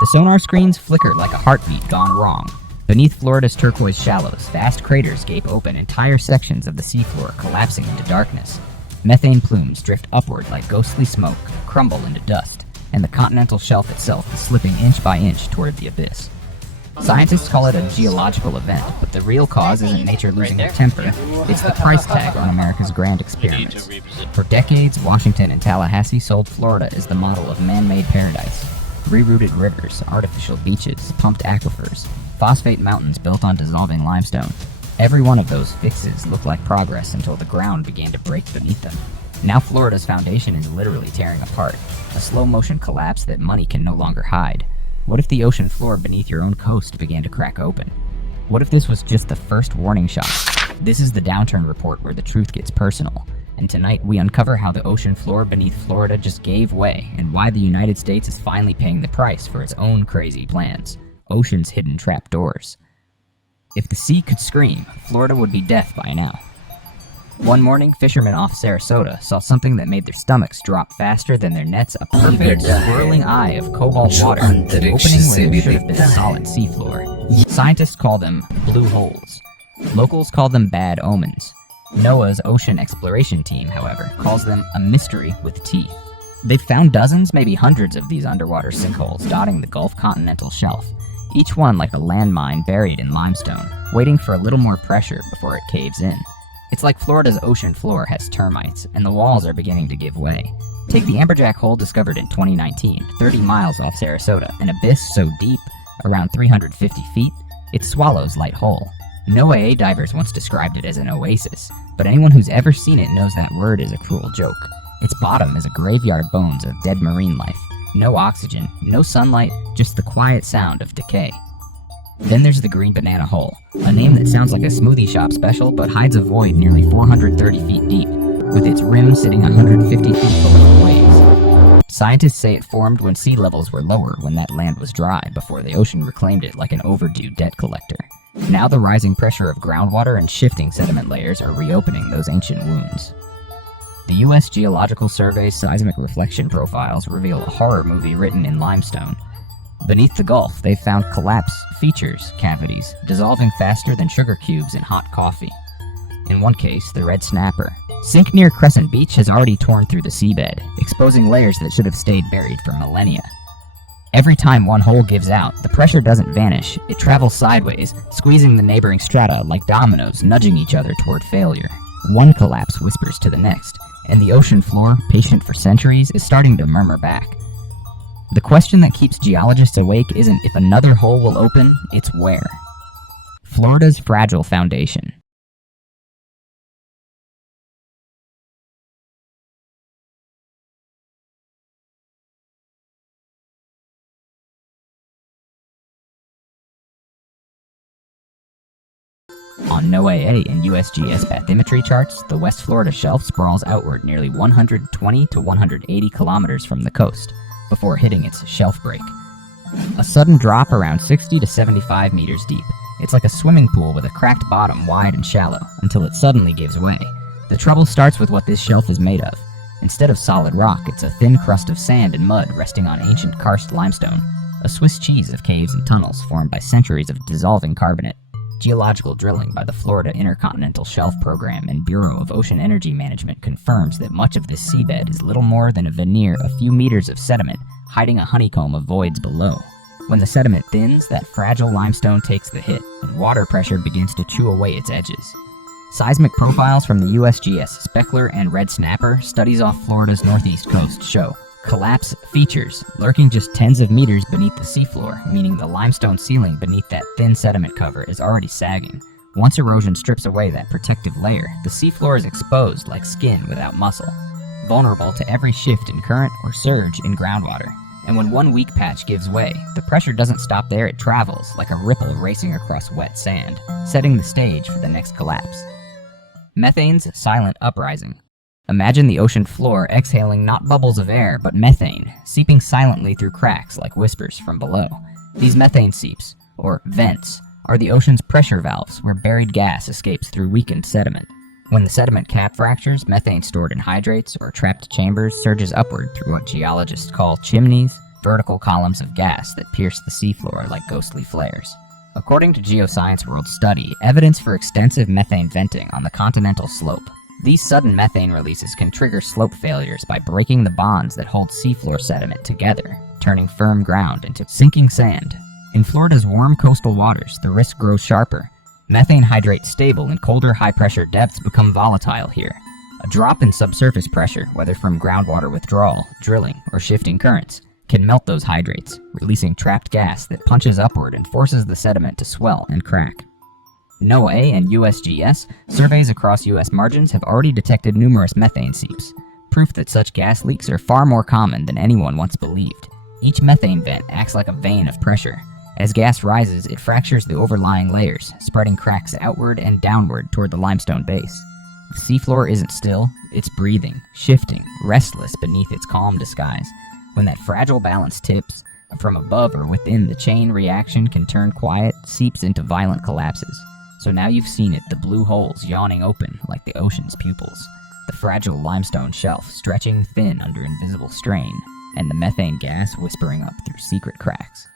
The sonar screens flickered like a heartbeat gone wrong. Beneath Florida's turquoise shallows, vast craters gape open, entire sections of the seafloor collapsing into darkness. Methane plumes drift upward like ghostly smoke, crumble into dust, and the continental shelf itself is slipping inch by inch toward the abyss. Scientists call it a geological event, but the real cause isn't nature losing her temper. It's the price tag on America's grand experiments. For decades, Washington and Tallahassee sold Florida as the model of man-made paradise. Rerouted rivers, artificial beaches, pumped aquifers, phosphate mountains built on dissolving limestone. Every one of those fixes looked like progress until the ground began to break beneath them. Now Florida's foundation is literally tearing apart, a slow-motion collapse that money can no longer hide. What if the ocean floor beneath your own coast began to crack open? What if this was just the first warning shot? This is the Downturn Report, where the truth gets personal. And tonight we uncover how the ocean floor beneath Florida just gave way, and why the United States is finally paying the price for its own crazy plans. Ocean's hidden trapdoors. If the sea could scream, Florida would be deaf by now. One morning, fishermen off Sarasota saw something that made their stomachs drop faster than their nets, a perfect swirling eye of cobalt water, opening where there should have been a solid seafloor. Scientists call them blue holes. Locals call them bad omens. NOAA's ocean exploration team, however, calls them a mystery with teeth. They've found dozens, maybe hundreds of these underwater sinkholes dotting the Gulf continental shelf, each one like a landmine buried in limestone, waiting for a little more pressure before it caves in. It's like Florida's ocean floor has termites, and the walls are beginning to give way. Take the Amberjack Hole discovered in 2019, 30 miles off Sarasota, an abyss so deep, around 350 feet, it swallows Light Hole. NOAA divers once described it as an oasis, but anyone who's ever seen it knows that word is a cruel joke. Its bottom is a graveyard bones of dead marine life. No oxygen, no sunlight, just the quiet sound of decay. Then there's the Green Banana Hole, a name that sounds like a smoothie shop special but hides a void nearly 430 feet deep, with its rim sitting 150 feet below the waves. Scientists say it formed when sea levels were lower when that land was dry before the ocean reclaimed it like an overdue debt collector. Now the rising pressure of groundwater and shifting sediment layers are reopening those ancient wounds. The U.S. Geological Survey's seismic reflection profiles reveal a horror movie written in limestone. Beneath the Gulf, they've found collapse features cavities, dissolving faster than sugar cubes in hot coffee. In one case, the red snapper. Sink near Crescent Beach has already torn through the seabed, exposing layers that should have stayed buried for millennia. Every time one hole gives out, the pressure doesn't vanish, it travels sideways, squeezing the neighboring strata like dominoes, nudging each other toward failure. One collapse whispers to the next, and the ocean floor, patient for centuries, is starting to murmur back. The question that keeps geologists awake isn't if another hole will open, it's where. Florida's fragile foundation. On NOAA and USGS bathymetry charts, the West Florida shelf sprawls outward nearly 120 to 180 kilometers from the coast, before hitting its shelf break. A sudden drop around 60 to 75 meters deep. It's like a swimming pool with a cracked bottom wide and shallow, until it suddenly gives way. The trouble starts with what this shelf is made of. Instead of solid rock, it's a thin crust of sand and mud resting on ancient karst limestone, a Swiss cheese of caves and tunnels formed by centuries of dissolving carbonate. Geological drilling by the Florida Intercontinental Shelf Program and Bureau of Ocean Energy Management confirms that much of this seabed is little more than a veneer, a few meters of sediment, hiding a honeycomb of voids below. When the sediment thins, that fragile limestone takes the hit, and water pressure begins to chew away its edges. Seismic profiles from the USGS Speckler and Red Snapper studies off Florida's northeast coast show collapse features lurking just tens of meters beneath the seafloor, meaning the limestone ceiling beneath that thin sediment cover is already sagging. Once erosion strips away that protective layer, the seafloor is exposed like skin without muscle, vulnerable to every shift in current or surge in groundwater. And when one weak patch gives way, the pressure doesn't stop there, it travels like a ripple racing across wet sand, setting the stage for the next collapse. Methane's silent uprising. Imagine the ocean floor exhaling not bubbles of air, but methane, seeping silently through cracks like whispers from below. These methane seeps, or vents, are the ocean's pressure valves where buried gas escapes through weakened sediment. When the sediment cap fractures, methane stored in hydrates or trapped chambers surges upward through what geologists call chimneys, vertical columns of gas that pierce the seafloor like ghostly flares. According to Geoscience World's study, evidence for extensive methane venting on the continental slope. These sudden methane releases can trigger slope failures by breaking the bonds that hold seafloor sediment together, turning firm ground into sinking sand. In Florida's warm coastal waters, the risk grows sharper. Methane hydrates stable in colder, high-pressure depths become volatile here. A drop in subsurface pressure, whether from groundwater withdrawal, drilling, or shifting currents, can melt those hydrates, releasing trapped gas that punches upward and forces the sediment to swell and crack. NOAA and USGS surveys across U.S. margins have already detected numerous methane seeps, proof that such gas leaks are far more common than anyone once believed. Each methane vent acts like a vein of pressure. As gas rises, it fractures the overlying layers, spreading cracks outward and downward toward the limestone base. The seafloor isn't still, it's breathing, shifting, restless beneath its calm disguise. When that fragile balance tips, from above or within, the chain reaction can turn quiet, seeps into violent collapses. So now you've seen it, the blue holes yawning open like the ocean's pupils, the fragile limestone shelf stretching thin under invisible strain, and the methane gas whispering up through secret cracks.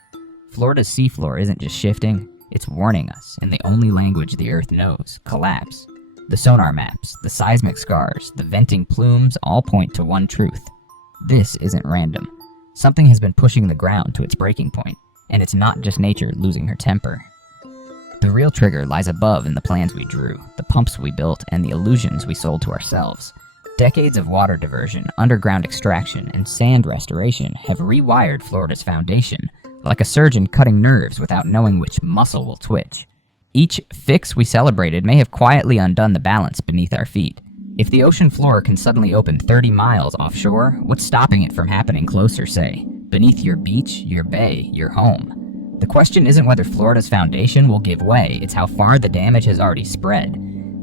Florida's seafloor isn't just shifting, it's warning us, in the only language the Earth knows, collapse. The sonar maps, the seismic scars, the venting plumes all point to one truth. This isn't random. Something has been pushing the ground to its breaking point, and it's not just nature losing her temper. The real trigger lies above in the plans we drew, the pumps we built, and the illusions we sold to ourselves. Decades of water diversion, underground extraction, and sand restoration have rewired Florida's foundation, like a surgeon cutting nerves without knowing which muscle will twitch. Each fix we celebrated may have quietly undone the balance beneath our feet. If the ocean floor can suddenly open 30 miles offshore, what's stopping it from happening closer, say, beneath your beach, your bay, your home? The question isn't whether Florida's foundation will give way, it's how far the damage has already spread.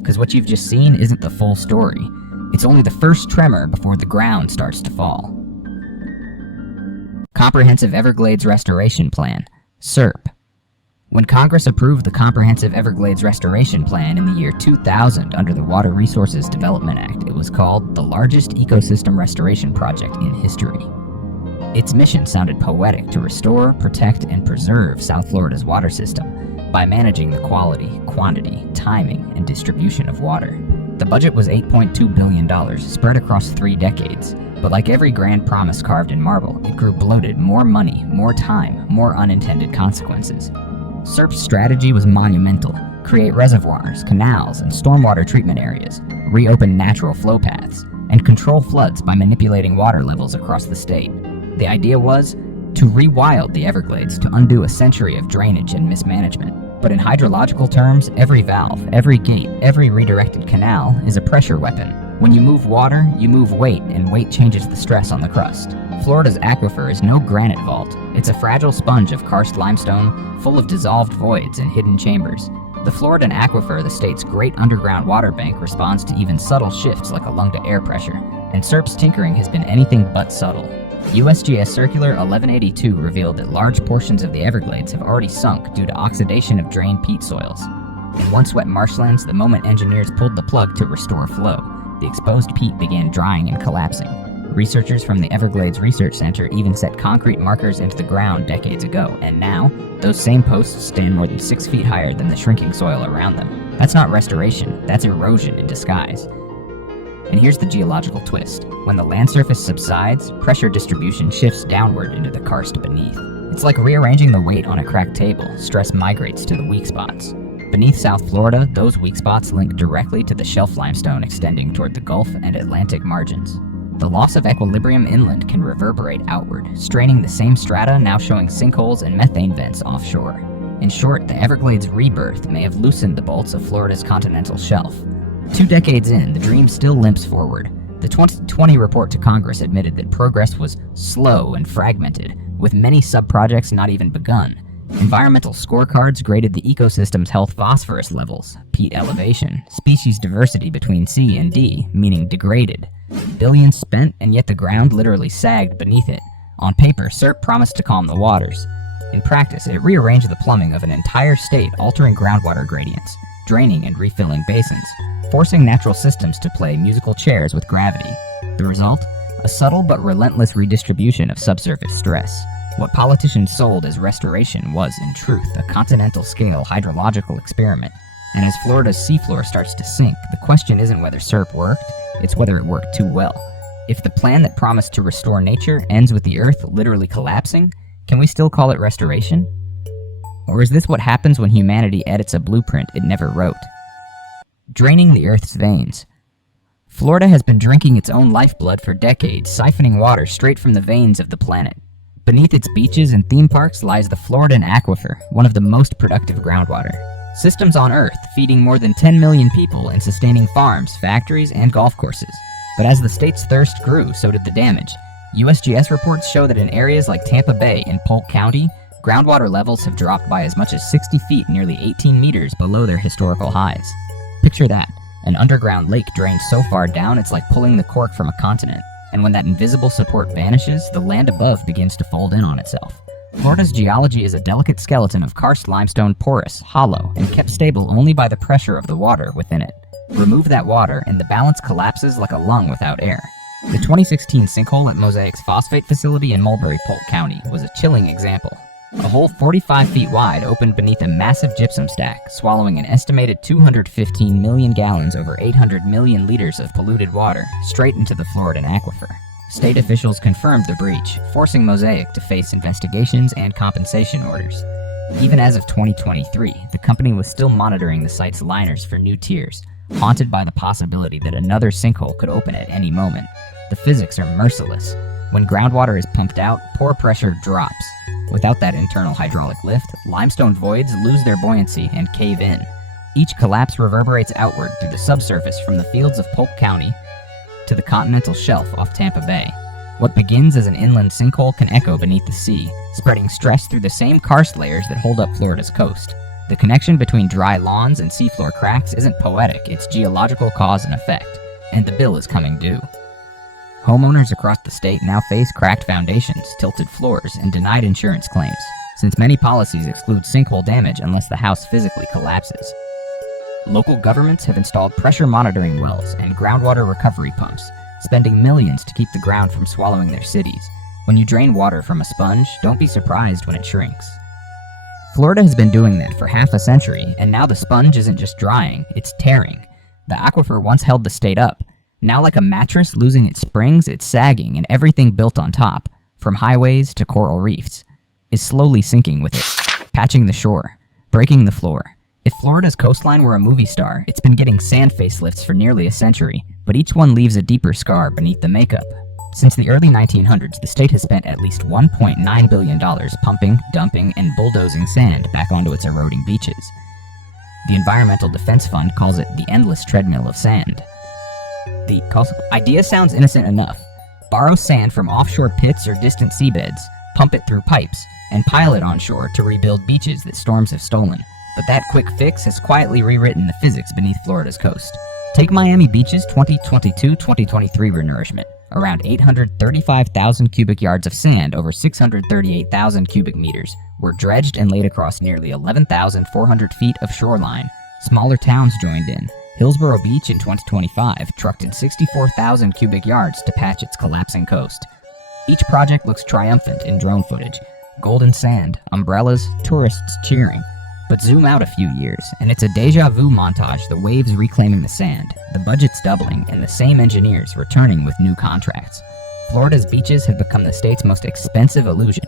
Because what you've just seen isn't the full story. It's only the first tremor before the ground starts to fall. Comprehensive Everglades Restoration Plan, SERP. When Congress approved the Comprehensive Everglades Restoration Plan in the year 2000 under the Water Resources Development Act, it was called the largest ecosystem restoration project in history. Its mission sounded poetic: to restore, protect, and preserve South Florida's water system by managing the quality, quantity, timing, and distribution of water. The budget was $8.2 billion, spread across 3 decades. But like every grand promise carved in marble, it grew bloated: more money, more time, more unintended consequences. SERP's strategy was monumental: create reservoirs, canals, and stormwater treatment areas, reopen natural flow paths, and control floods by manipulating water levels across the state. The idea was to rewild the Everglades to undo a century of drainage and mismanagement. But in hydrological terms, every valve, every gate, every redirected canal is a pressure weapon. When you move water, you move weight, and weight changes the stress on the crust. Florida's aquifer is no granite vault. It's a fragile sponge of karst limestone, full of dissolved voids and hidden chambers. The Floridan aquifer, the state's great underground water bank, responds to even subtle shifts like a lung-to-air pressure, and SERP's tinkering has been anything but subtle. USGS Circular 1182 revealed that large portions of the Everglades have already sunk due to oxidation of drained peat soils. In once wet marshlands, the moment engineers pulled the plug to restore flow, the exposed peat began drying and collapsing. Researchers from the Everglades Research Center even set concrete markers into the ground decades ago, and now, those same posts stand more than 6 feet higher than the shrinking soil around them. That's not restoration, that's erosion in disguise. And here's the geological twist. When the land surface subsides, pressure distribution shifts downward into the karst beneath. It's like rearranging the weight on a cracked table. Stress migrates to the weak spots. Beneath South Florida, those weak spots link directly to the shelf limestone extending toward the Gulf and Atlantic margins. The loss of equilibrium inland can reverberate outward, straining the same strata now showing sinkholes and methane vents offshore. In short, the Everglades rebirth may have loosened the bolts of Florida's continental shelf. 2 decades in, the dream still limps forward. The 2020 report to Congress admitted that progress was slow and fragmented, with many sub-projects not even begun. Environmental scorecards graded the ecosystem's health phosphorus levels, peat elevation, species diversity between C and D, meaning degraded. Billions spent, and yet the ground literally sagged beneath it. On paper, SERP promised to calm the waters. In practice, it rearranged the plumbing of an entire state, altering groundwater gradients, draining and refilling basins, forcing natural systems to play musical chairs with gravity. The result? a subtle but relentless redistribution of subsurface stress. What politicians sold as restoration was, in truth, a continental-scale hydrological experiment. And as Florida's seafloor starts to sink, the question isn't whether SERP worked, it's whether it worked too well. If the plan that promised to restore nature ends with the Earth literally collapsing, can we still call it restoration? Or is this what happens when humanity edits a blueprint it never wrote? Draining the Earth's veins. Florida has been drinking its own lifeblood for decades, siphoning water straight from the veins of the planet. Beneath its beaches and theme parks lies the Floridan Aquifer, one of the most productive groundwater systems on Earth, feeding more than 10 million people and sustaining farms, factories, and golf courses. But as the state's thirst grew, so did the damage. USGS reports show that in areas like Tampa Bay and Polk County, groundwater levels have dropped by as much as 60 feet, nearly 18 meters below their historical highs. Picture that, an underground lake drained so far down it's like pulling the cork from a continent. And when that invisible support vanishes, the land above begins to fold in on itself. Florida's geology is a delicate skeleton of karst limestone, porous, hollow, and kept stable only by the pressure of the water within it. Remove that water, and the balance collapses like a lung without air. The 2016 sinkhole at Mosaic's phosphate facility in Mulberry, Polk County was a chilling example. A hole 45 feet wide opened beneath a massive gypsum stack, swallowing an estimated 215 million gallons over 800 million liters of polluted water straight into the Floridan Aquifer. State officials confirmed the breach, forcing Mosaic to face investigations and compensation orders. Even as of 2023, the company was still monitoring the site's liners for new tiers, haunted by the possibility that another sinkhole could open at any moment. The physics are merciless. When groundwater is pumped out, pore pressure drops. Without that internal hydraulic lift, limestone voids lose their buoyancy and cave in. Each collapse reverberates outward through the subsurface from the fields of Polk County to the continental shelf off Tampa Bay. What begins as an inland sinkhole can echo beneath the sea, spreading stress through the same karst layers that hold up Florida's coast. The connection between dry lawns and seafloor cracks isn't poetic, it's geological cause and effect, and the bill is coming due. Homeowners across the state now face cracked foundations, tilted floors, and denied insurance claims, since many policies exclude sinkhole damage unless the house physically collapses. Local governments have installed pressure monitoring wells and groundwater recovery pumps, spending millions to keep the ground from swallowing their cities. When you drain water from a sponge, don't be surprised when it shrinks. Florida has been doing that for half a century, and now the sponge isn't just drying, it's tearing. The aquifer once held the state up. Now like a mattress losing its springs, it's sagging, and everything built on top, from highways to coral reefs, is slowly sinking with it, patching the shore, breaking the floor. If Florida's coastline were a movie star, it's been getting sand facelifts for nearly a century, but each one leaves a deeper scar beneath the makeup. Since the early 1900s, the state has spent at least $1.9 billion pumping, dumping, and bulldozing sand back onto its eroding beaches. The Environmental Defense Fund calls it the endless treadmill of sand. The idea sounds innocent enough. Borrow sand from offshore pits or distant seabeds, pump it through pipes, and pile it onshore to rebuild beaches that storms have stolen. But that quick fix has quietly rewritten the physics beneath Florida's coast. Take Miami Beach's 2022-2023 renourishment. Around 835,000 cubic yards of sand over 638,000 cubic meters were dredged and laid across nearly 11,400 feet of shoreline. Smaller towns joined in. Hillsborough Beach in 2025 trucked in 64,000 cubic yards to patch its collapsing coast. Each project looks triumphant in drone footage. Golden sand, umbrellas, tourists cheering. But zoom out a few years, and it's a deja vu montage, the waves reclaiming the sand, the budget's doubling, and the same engineers returning with new contracts. Florida's beaches have become the state's most expensive illusion.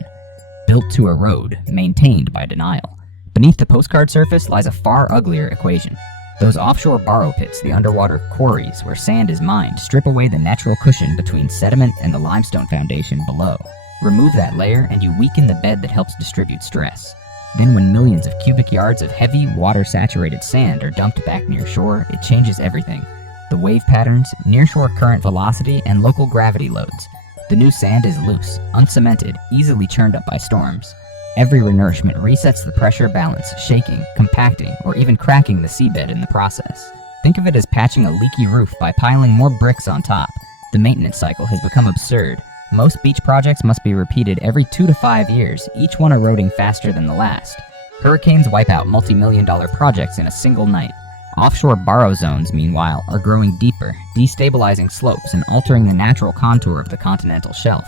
Built to erode, maintained by denial. Beneath the postcard surface lies a far uglier equation. Those offshore borrow pits, the underwater quarries where sand is mined, strip away the natural cushion between sediment and the limestone foundation below. Remove that layer, and you weaken the bed that helps distribute stress. Then when millions of cubic yards of heavy, water-saturated sand are dumped back near shore, it changes everything. The wave patterns, nearshore current velocity, and local gravity loads. The new sand is loose, uncemented, easily churned up by storms. Every renourishment resets the pressure balance, shaking, compacting, or even cracking the seabed in the process. Think of it as patching a leaky roof by piling more bricks on top. The maintenance cycle has become absurd. Most beach projects must be repeated every 2 to 5 years, each one eroding faster than the last. Hurricanes wipe out multi-million-dollar projects in a single night. Offshore borrow zones, meanwhile, are growing deeper, destabilizing slopes and altering the natural contour of the continental shelf.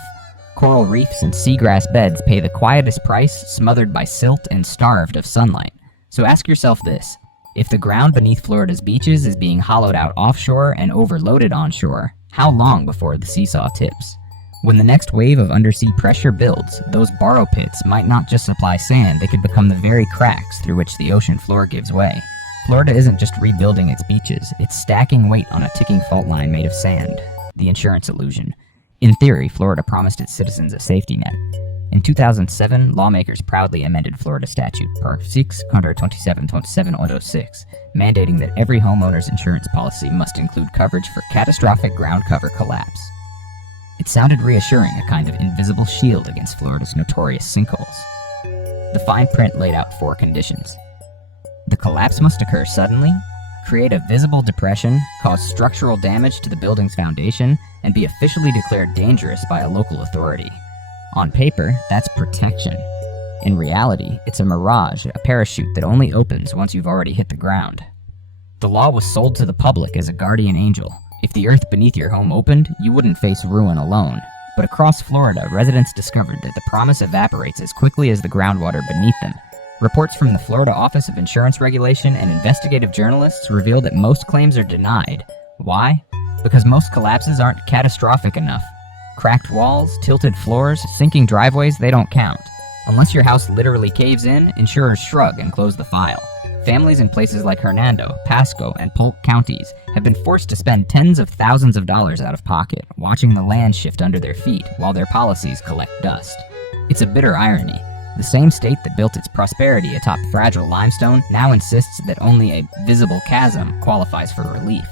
Coral reefs and seagrass beds pay the quietest price, smothered by silt and starved of sunlight. So ask yourself this: if the ground beneath Florida's beaches is being hollowed out offshore and overloaded onshore, how long before the seesaw tips? When the next wave of undersea pressure builds, those borrow pits might not just supply sand, they could become the very cracks through which the ocean floor gives way. Florida isn't just rebuilding its beaches, it's stacking weight on a ticking fault line made of sand. The insurance illusion. In theory, Florida promised its citizens a safety net. In 2007, lawmakers proudly amended Florida Statute Part 627-2706, mandating that every homeowner's insurance policy must include coverage for catastrophic ground cover collapse. It sounded reassuring, a kind of invisible shield against Florida's notorious sinkholes. The fine print laid out 4 conditions. The collapse must occur suddenly, create a visible depression, cause structural damage to the building's foundation, and be officially declared dangerous by a local authority. On paper, that's protection. In reality, it's a mirage, a parachute that only opens once you've already hit the ground. The law was sold to the public as a guardian angel. If the earth beneath your home opened, you wouldn't face ruin alone. But across Florida, residents discovered that the promise evaporates as quickly as the groundwater beneath them. Reports from the Florida Office of Insurance Regulation and investigative journalists reveal that most claims are denied. Why? Because most collapses aren't catastrophic enough. Cracked walls, tilted floors, sinking driveways, they don't count. Unless your house literally caves in, insurers shrug and close the file. Families in places like Hernando, Pasco, and Polk counties have been forced to spend tens of thousands of dollars out of pocket, watching the land shift under their feet while their policies collect dust. It's a bitter irony. The same state that built its prosperity atop fragile limestone now insists that only a visible chasm qualifies for relief.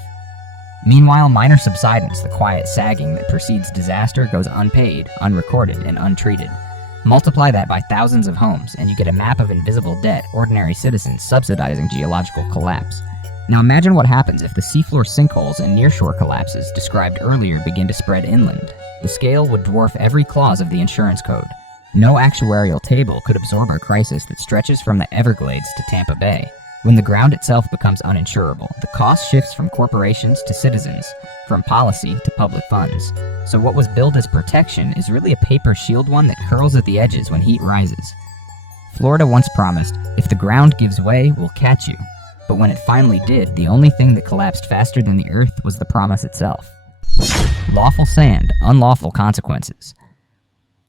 Meanwhile, minor subsidence, the quiet sagging that precedes disaster, goes unpaid, unrecorded, and untreated. Multiply that by thousands of homes, and you get a map of invisible debt, ordinary citizens subsidizing geological collapse. Now imagine what happens if the seafloor sinkholes and nearshore collapses described earlier begin to spread inland. The scale would dwarf every clause of the insurance code. No actuarial table could absorb a crisis that stretches from the Everglades to Tampa Bay. When the ground itself becomes uninsurable, the cost shifts from corporations to citizens, from policy to public funds. So what was billed as protection is really a paper shield, one that curls at the edges when heat rises. Florida once promised, if the ground gives way, we'll catch you. But when it finally did, the only thing that collapsed faster than the earth was the promise itself. Lawful sand, unlawful consequences.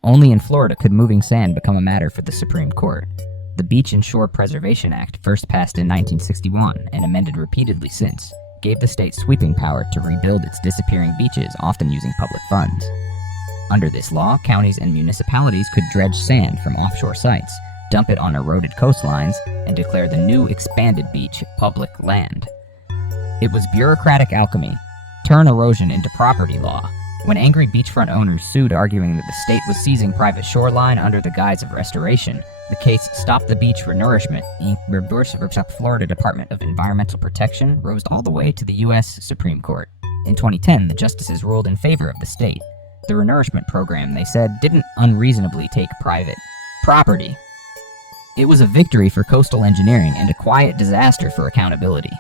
Only in Florida could moving sand become a matter for the Supreme Court. The Beach and Shore Preservation Act, first passed in 1961 and amended repeatedly since, gave the state sweeping power to rebuild its disappearing beaches, often using public funds. Under this law, counties and municipalities could dredge sand from offshore sites, dump it on eroded coastlines, and declare the new expanded beach public land. It was bureaucratic alchemy. Turn erosion into property law. When angry beachfront owners sued, arguing that the state was seizing private shoreline under the guise of restoration, the case Stop the Beach Renourishment, Inc. Florida Department of Environmental Protection rose all the way to the U.S. Supreme Court. In 2010, the justices ruled in favor of the state. The renourishment program, they said, didn't unreasonably take private property. It was a victory for coastal engineering and a quiet disaster for accountability.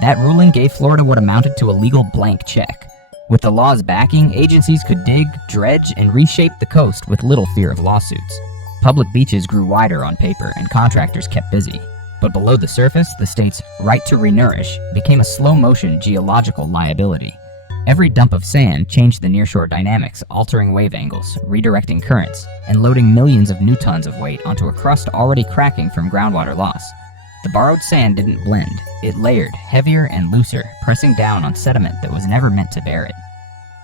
That ruling gave Florida what amounted to a legal blank check. With the law's backing, agencies could dig, dredge, and reshape the coast with little fear of lawsuits. Public beaches grew wider on paper, and contractors kept busy. But below the surface, the state's right to renourish became a slow-motion geological liability. Every dump of sand changed the nearshore dynamics, altering wave angles, redirecting currents, and loading millions of new tons of weight onto a crust already cracking from groundwater loss. The borrowed sand didn't blend. It layered, heavier and looser, pressing down on sediment that was never meant to bear it.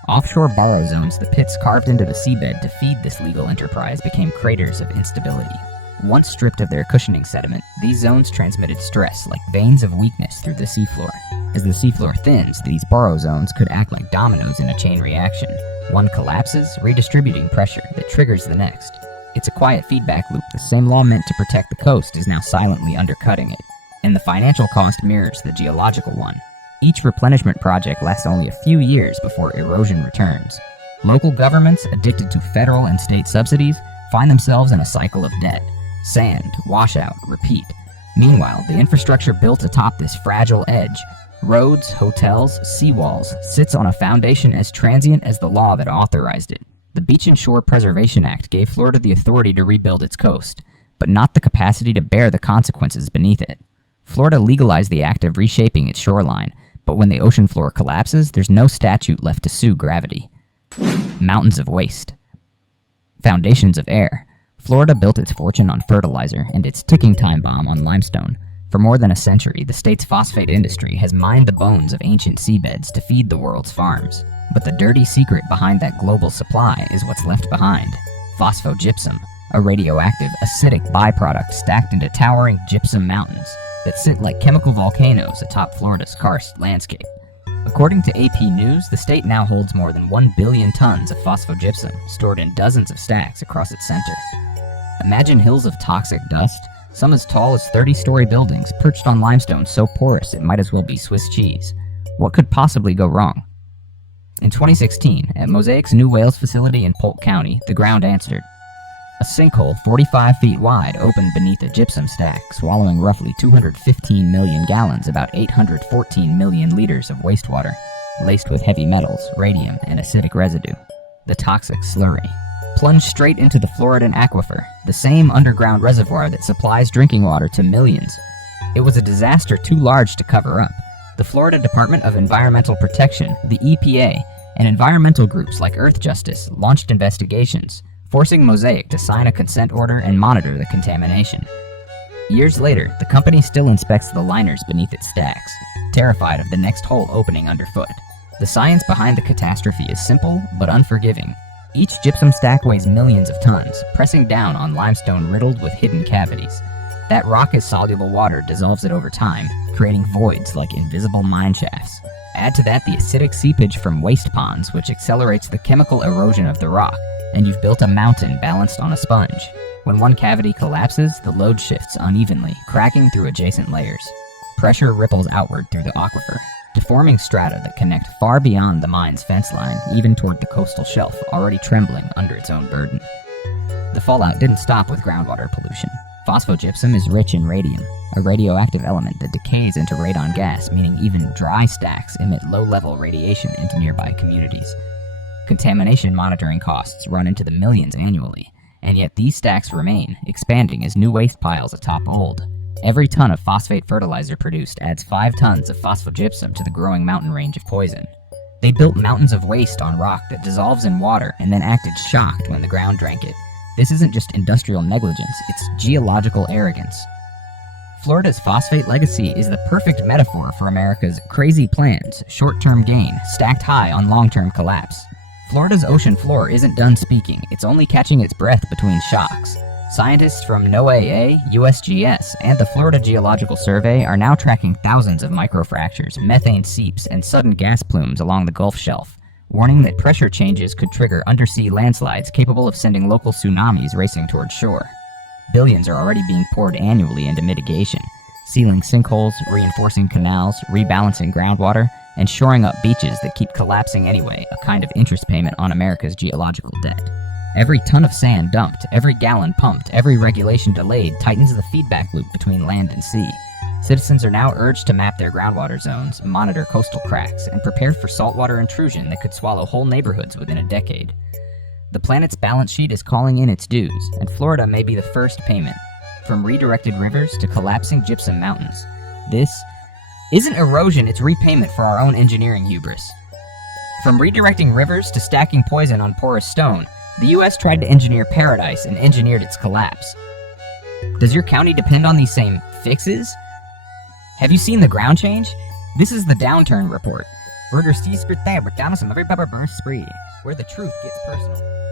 Offshore borrow zones, the pits carved into the seabed to feed this legal enterprise, became craters of instability. Once stripped of their cushioning sediment, these zones transmitted stress like veins of weakness through the seafloor. As the seafloor thins, these borrow zones could act like dominoes in a chain reaction. One collapses, redistributing pressure that triggers the next. It's a quiet feedback loop. The same law meant to protect the coast is now silently undercutting it. And the financial cost mirrors the geological one. Each replenishment project lasts only a few years before erosion returns. Local governments, addicted to federal and state subsidies, find themselves in a cycle of debt. Sand, washout, repeat. Meanwhile, the infrastructure built atop this fragile edge, roads, hotels, seawalls, sits on a foundation as transient as the law that authorized it. The Beach and Shore Preservation Act gave Florida the authority to rebuild its coast, but not the capacity to bear the consequences beneath it. Florida legalized the act of reshaping its shoreline, but when the ocean floor collapses, there's no statute left to sue gravity. Mountains of waste. Foundations of air. Florida built its fortune on fertilizer and its ticking time bomb on limestone. For more than a century, the state's phosphate industry has mined the bones of ancient seabeds to feed the world's farms. But the dirty secret behind that global supply is what's left behind. Phosphogypsum, a radioactive, acidic byproduct stacked into towering gypsum mountains that sit like chemical volcanoes atop Florida's karst landscape. According to AP News, the state now holds more than 1 billion tons of phosphogypsum stored in dozens of stacks across its center. Imagine hills of toxic dust, some as tall as 30-story buildings perched on limestone so porous it might as well be Swiss cheese. What could possibly go wrong? In 2016, at Mosaic's New Wales facility in Polk County, the ground answered. A sinkhole 45 feet wide opened beneath a gypsum stack, swallowing roughly 215 million gallons, about 814 million liters of wastewater, laced with heavy metals, radium, and acidic residue. The toxic slurry plunged straight into the Floridan aquifer, the same underground reservoir that supplies drinking water to millions. It was a disaster too large to cover up. The Florida Department of Environmental Protection, the EPA, and environmental groups like Earth Justice launched investigations, forcing Mosaic to sign a consent order and monitor the contamination. Years later, the company still inspects the liners beneath its stacks, terrified of the next hole opening underfoot. The science behind the catastrophe is simple but unforgiving. Each gypsum stack weighs millions of tons, pressing down on limestone riddled with hidden cavities. That rock-soluble water dissolves it over time, creating voids like invisible mine shafts. Add to that the acidic seepage from waste ponds, which accelerates the chemical erosion of the rock, and you've built a mountain balanced on a sponge. When one cavity collapses, the load shifts unevenly, cracking through adjacent layers. Pressure ripples outward through the aquifer, deforming strata that connect far beyond the mine's fence line, even toward the coastal shelf, already trembling under its own burden. The fallout didn't stop with groundwater pollution. Phosphogypsum is rich in radium, a radioactive element that decays into radon gas, meaning even dry stacks emit low-level radiation into nearby communities. Contamination monitoring costs run into the millions annually, and yet these stacks remain, expanding as new waste piles atop old. Every ton of phosphate fertilizer produced adds 5 tons of phosphogypsum to the growing mountain range of poison. They built mountains of waste on rock that dissolves in water and then acted shocked when the ground drank it. This isn't just industrial negligence, it's geological arrogance. Florida's phosphate legacy is the perfect metaphor for America's crazy plans, short-term gain, stacked high on long-term collapse. Florida's ocean floor isn't done speaking, it's only catching its breath between shocks. Scientists from NOAA, USGS, and the Florida Geological Survey are now tracking thousands of microfractures, methane seeps, and sudden gas plumes along the Gulf Shelf, warning that pressure changes could trigger undersea landslides capable of sending local tsunamis racing toward shore. Billions are already being poured annually into mitigation, sealing sinkholes, reinforcing canals, rebalancing groundwater, and shoring up beaches that keep collapsing anyway, a kind of interest payment on America's geological debt. Every ton of sand dumped, every gallon pumped, every regulation delayed tightens the feedback loop between land and sea. Citizens are now urged to map their groundwater zones, monitor coastal cracks, and prepare for saltwater intrusion that could swallow whole neighborhoods within a decade. The planet's balance sheet is calling in its dues, and Florida may be the first payment. From redirected rivers to collapsing gypsum mountains. This isn't erosion, it's repayment for our own engineering hubris. From redirecting rivers to stacking poison on porous stone, the US tried to engineer paradise and engineered its collapse. Does your county depend on these same fixes? Have you seen the ground change? This is the Downturn Report. Where the truth gets personal.